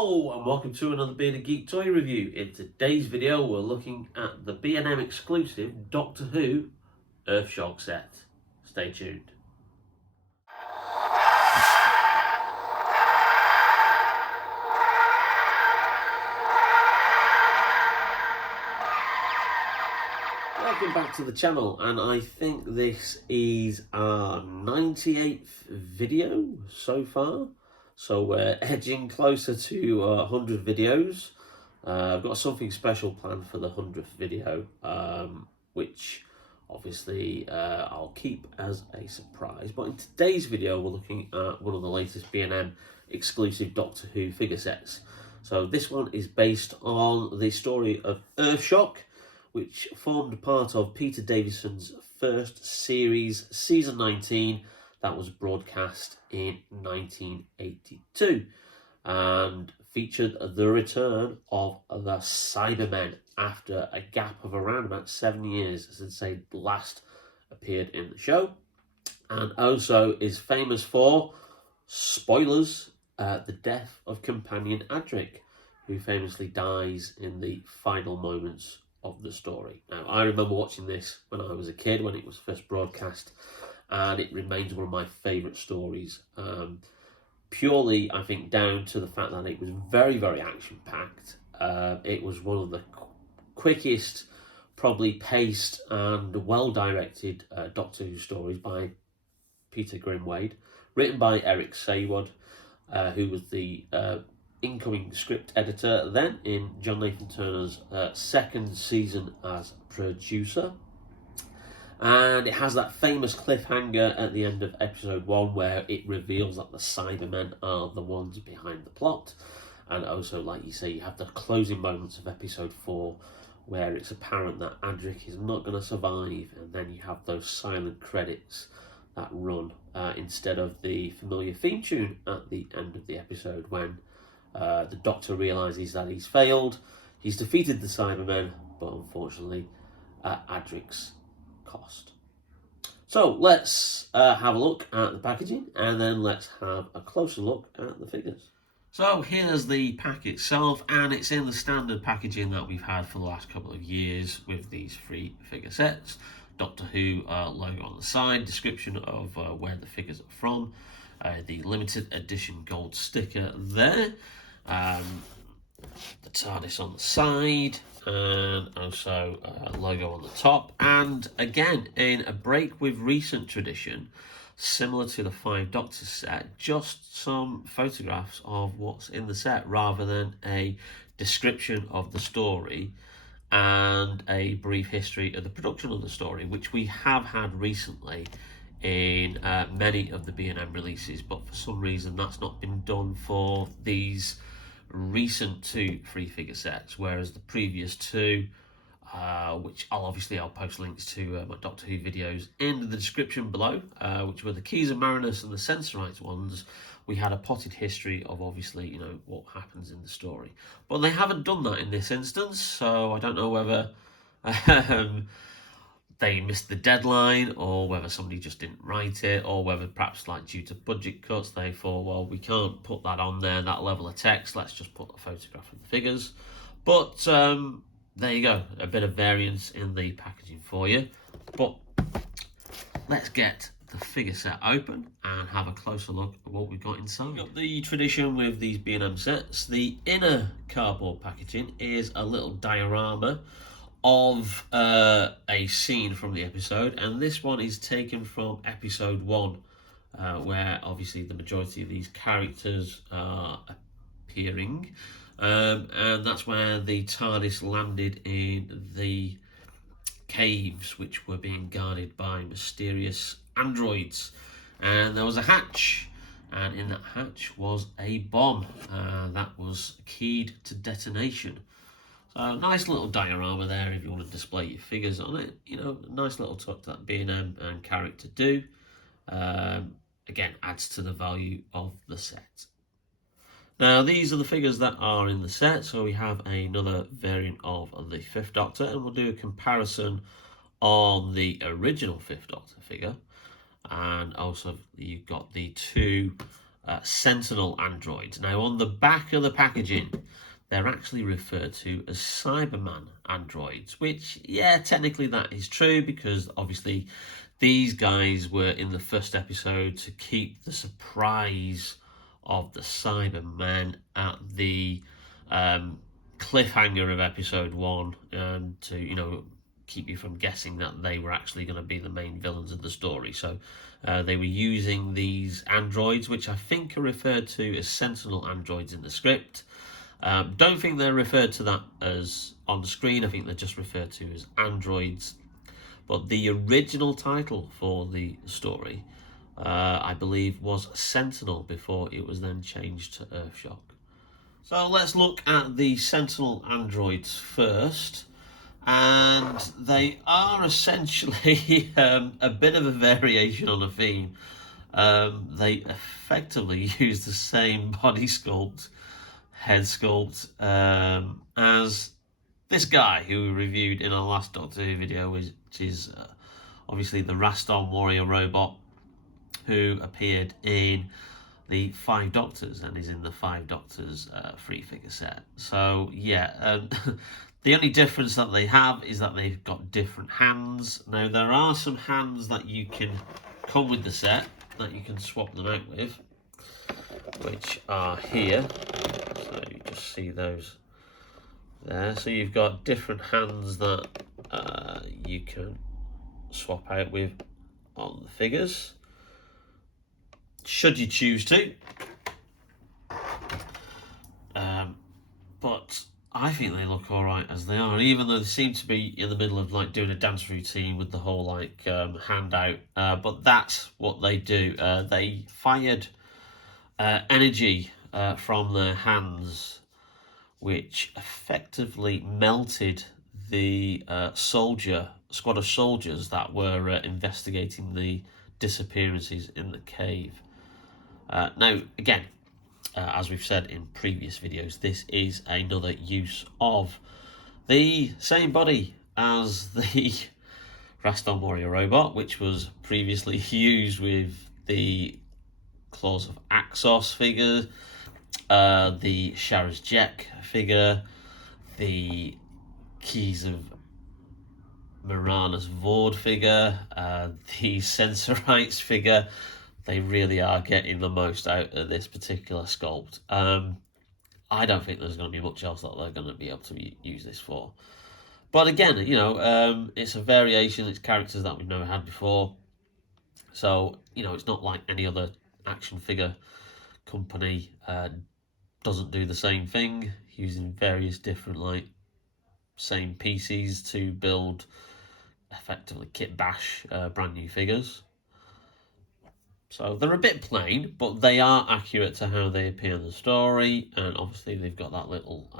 Hello and welcome to another Being a Geek toy review. In today's video we're looking at the B&M exclusive Doctor Who Earthshock set. Stay tuned. Welcome back to the channel, and I think this is our 98th video so far. So we're edging closer to 100 videos. I've got something special planned for the 100th video, which obviously I'll keep as a surprise. But in today's video, we're looking at one of the latest B&M exclusive Doctor Who figure sets. So this one is based on the story of Earthshock, which formed part of Peter Davison's first series, season 19, that was broadcast in 1982 and featured the return of the Cybermen after a gap of around about 7 years since they last appeared in the show, and also is famous for, spoilers, the death of companion Adric, who famously dies in the final moments of the story. Now, I remember watching this when I was a kid, when it was first broadcast, and it remains one of my favourite stories. Purely, I think, down to the fact that it was very, very action-packed. It was one of the quickest, probably paced and well-directed Doctor Who stories by Peter Grimwade, written by Eric Saywood, who was the incoming script editor then in John Nathan Turner's second season as producer. And it has that famous cliffhanger at the end of episode 1 where it reveals that the Cybermen are the ones behind the plot. And also, like you say, you have the closing moments of episode 4 where it's apparent that Adric is not going to survive, and then you have those silent credits that run instead of the familiar theme tune at the end of the episode when the Doctor realises that he's failed. He's defeated the Cybermen, but unfortunately at Adric's cost. So let's have a look at the packaging, and then let's have a closer look at the figures. So here's the pack itself, and it's in the standard packaging that we've had for the last couple of years with these three figure sets. Doctor Who logo on the side, description of where the figures are from, the limited edition gold sticker there, the TARDIS on the side, and also a logo on the top. And again, in a break with recent tradition, similar to the 5 Doctors set, just some photographs of what's in the set rather than a description of the story and a brief history of the production of the story, which we have had recently in many of the B&M releases, but for some reason that's not been done for these recent 2 free-figure sets, whereas the previous 2, which I'll post links to my Doctor Who videos in the description below, which were the Keys of Marinus and the Sensorites ones, we had a potted history of obviously, what happens in the story. But they haven't done that in this instance, so I don't know whether they missed the deadline, or whether somebody just didn't write it, or whether perhaps due to budget cuts they thought, well, we can't put that on there, that level of text, let's just put a photograph of the figures. But there you go, a bit of variance in the packaging for you. But let's get the figure set open and have a closer look at what we've got inside. We've got the tradition with these B&M sets. The inner cardboard packaging is a little diorama of a scene from the episode, and this one is taken from episode 1, where obviously the majority of these characters are appearing, and that's where the TARDIS landed in the caves, which were being guarded by mysterious androids, and there was a hatch, and in that hatch was a bomb that was keyed to detonation. So nice little diorama there if you want to display your figures on it. Nice little touch that B&M and character do. Again, adds to the value of the set. Now, these are the figures that are in the set. So we have another variant of the 5th Doctor, and we'll do a comparison on the original 5th Doctor figure. And also you've got the 2 Sentinel androids. Now, on the back of the packaging, they're actually referred to as Cyberman androids, which, yeah, technically that is true, because obviously these guys were in the first episode to keep the surprise of the Cybermen at the cliffhanger of episode 1, and to, you know, keep you from guessing that they were actually going to be the main villains of the story. So they were using these androids, which I think are referred to as Sentinel androids in the script. Don't think they're referred to that as on the screen. I think they're just referred to as androids. But the original title for the story, I believe, was Sentinel before it was then changed to Earthshock. So let's look at the Sentinel androids first. And they are essentially a bit of a variation on a theme. They effectively use the same body sculpt, head sculpt, as this guy who we reviewed in our last Doctor Who video, which is obviously the Raston warrior robot, who appeared in the Five Doctors and is in the Five Doctors 3-figure set. So yeah, the only difference that they have is that they've got different hands. Now, there are some hands that you can come with the set that you can swap them out with, which are here. So you just see those there. So you've got different hands that you can swap out with on the figures, should you choose to. But I think they look all right as they are, even though they seem to be in the middle of like doing a dance routine with the whole like hand out. But that's what they do. They fired energy from their hands, which effectively melted the squad of soldiers that were investigating the disappearances in the cave. Now, again, as we've said in previous videos, this is another use of the same body as the Raston warrior robot, which was previously used with the Claws of Axos figure, the Sharaz Jek figure, the Keys of Miranus Vord figure, the Sensorites figure. They really are getting the most out of this particular sculpt. I don't think there's going to be much else that they're going to be able to use this for. But again, you know, it's a variation. It's characters that we've never had before. So, you know, it's not like any other action figure company doesn't do the same thing, using various different, like, same pieces to build, effectively kit bash brand new figures. So they're a bit plain, but they are accurate to how they appear in the story, and obviously they've got that little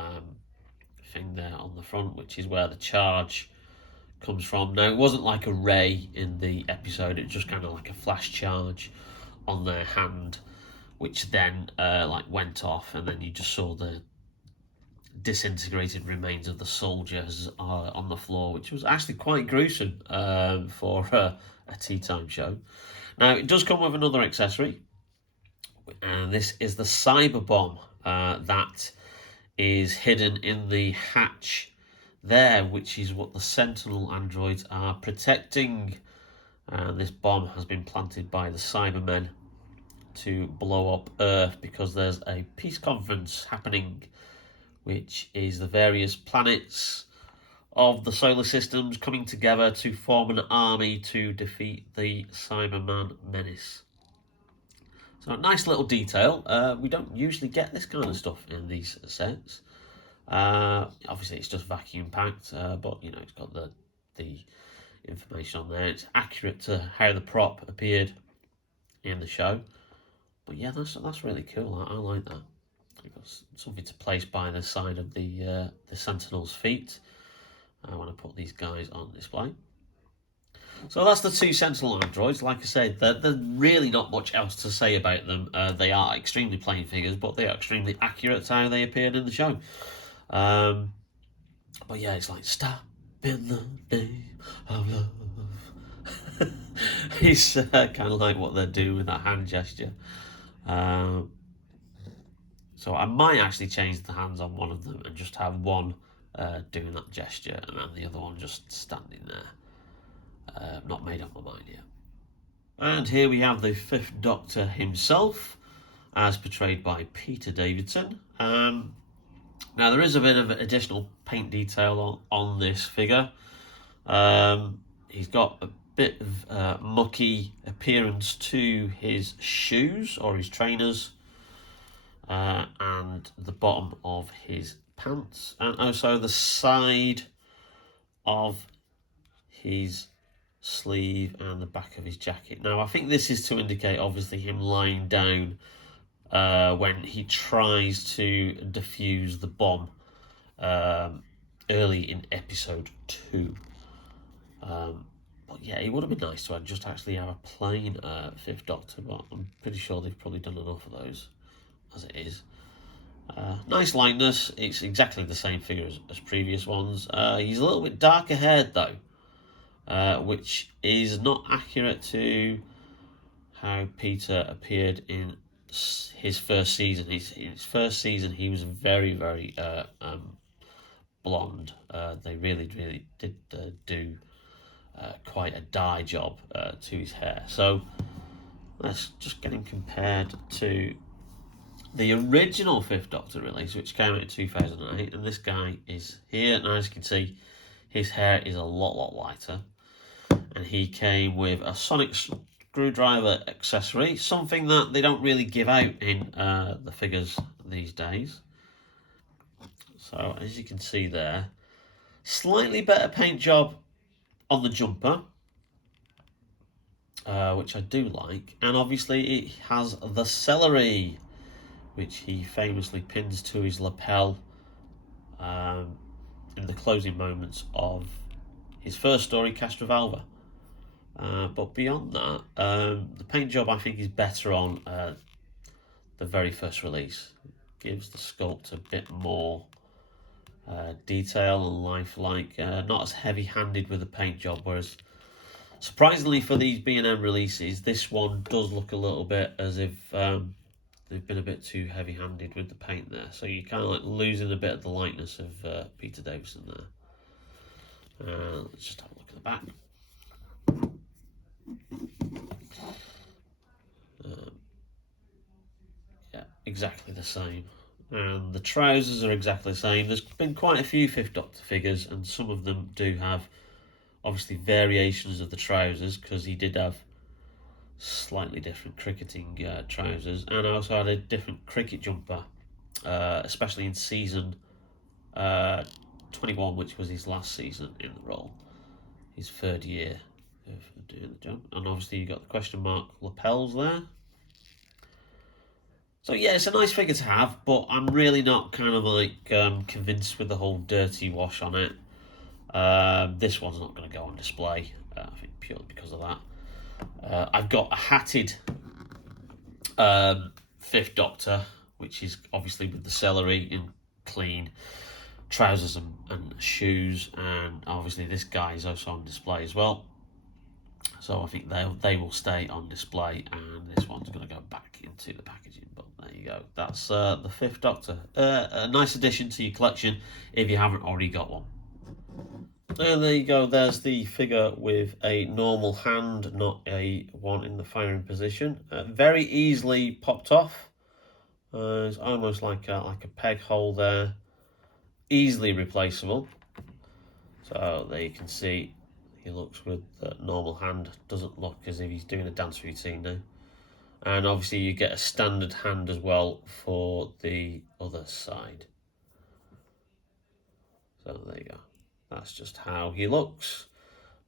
thing there on the front, which is where the charge comes from. Now, it wasn't like a ray in the episode, it was just kind of like a flash charge on their hand, which then like went off, and then you just saw the disintegrated remains of the soldiers on the floor, which was actually quite gruesome for a tea time show. Now, it does come with another accessory, and this is the Cyber Bomb that is hidden in the hatch there, which is what the Sentinel androids are protecting. And this bomb has been planted by the Cybermen to blow up Earth, because there's a peace conference happening, which is the various planets of the solar systems coming together to form an army to defeat the Cyberman menace. So, a nice little detail. We don't usually get this kind of stuff in these sets. Obviously, it's just vacuum packed, but you know, it's got the information on there. It's accurate to how the prop appeared in the show. But yeah, that's really cool. I like that. I've got something to place by the side of the Sentinel's feet when I put these guys on display. So that's the two Sentinel androids. Like I said, there's really not much else to say about them. They are extremely plain figures, but they are extremely accurate to how they appeared in the show. But yeah, it's like, stop in the name of love. It's kind of like what they're doing with that hand gesture. So I might actually change the hands on one of them and just have one doing that gesture and then the other one just standing there. Not made up my mind yet. And here we have the Fifth Doctor himself, as portrayed by Peter Davison. Now there is a bit of additional paint detail on this figure. He's got a bit of mucky appearance to his shoes or his trainers. And the bottom of his pants, and also the side of his sleeve and the back of his jacket. Now, I think this is to indicate, obviously, him lying down when he tries to defuse the bomb early in episode 2. But yeah, it would have been nice to just actually have a plain Fifth Doctor, but I'm pretty sure they've probably done enough of those as it is. Nice likeness. It's exactly the same figure as previous ones. He's a little bit darker haired though, which is not accurate to how Peter appeared in his first season. In his first season, he was very, very blonde. They really did do quite a dye job to his hair. So let's just get him compared to the original Fifth Doctor release, which came out in 2008, and this guy is here, and as you can see, his hair is a lot lighter, and he came with a sonic screwdriver accessory, something that they don't really give out in the figures these days. So, as you can see there, slightly better paint job on the jumper, which I do like, and obviously it has the celery, which he famously pins to his lapel in the closing moments of his first story, Castrovalva. But beyond that, the paint job I think is better on the very first release. It gives the sculpt a bit more detail and lifelike, not as heavy-handed with the paint job, whereas surprisingly for these B&M releases, this one does look a little bit as if they've been a bit too heavy-handed with the paint there. So you're kind of like losing a bit of the likeness of Peter Davison there. Let's just have a look at the back. Yeah, exactly the same. And the trousers are exactly the same. There's been quite a few Fifth Doctor figures, and some of them do have, obviously, variations of the trousers, because he did have slightly different cricketing trousers, and I also had a different cricket jumper, especially in season 21, which was his last season in the role, his third year of doing the job. And obviously you got the question mark lapels there. So yeah, it's a nice figure to have, but I'm really not kind of like convinced with the whole dirty wash on it. This one's not going to go on display, I think purely because of that. I've got a hatted Fifth Doctor, which is obviously with the celery in clean trousers and shoes, and obviously this guy is also on display as well. So I think they will stay on display, and this one's going to go back into the packaging. But there you go. That's the Fifth Doctor. A nice addition to your collection if you haven't already got one. And there you go, there's the figure with a normal hand, not a one in the firing position. Very easily popped off. It's almost like a peg hole there. Easily replaceable. So there you can see he looks with the normal hand. Doesn't look as if he's doing a dance routine now. And obviously you get a standard hand as well for the other side. So there you go. That's just how he looks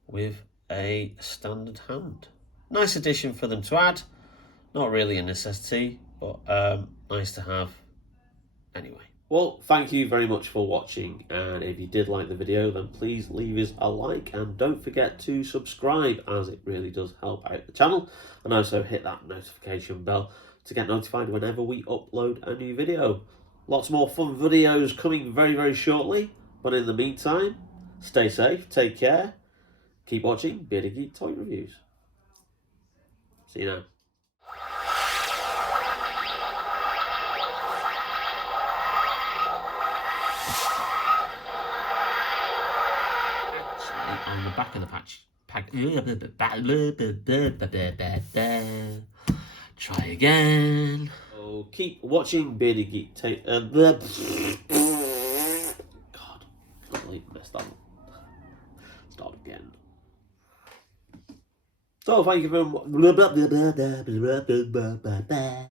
with a standard hand. Nice addition for them to add. Not really a necessity, but nice to have anyway. Well, thank you very much for watching, and if you did like the video, then please leave us a like, and don't forget to subscribe, as it really does help out the channel, and also hit that notification bell to get notified whenever we upload a new video. Lots more fun videos coming very shortly, but in the meantime, stay safe, take care, keep watching Bearded Geek Toy Reviews. See you now. on the back of the patch. Try again. So keep watching Bearded Geek take. God, completely messed up. Start again. So thank you very much.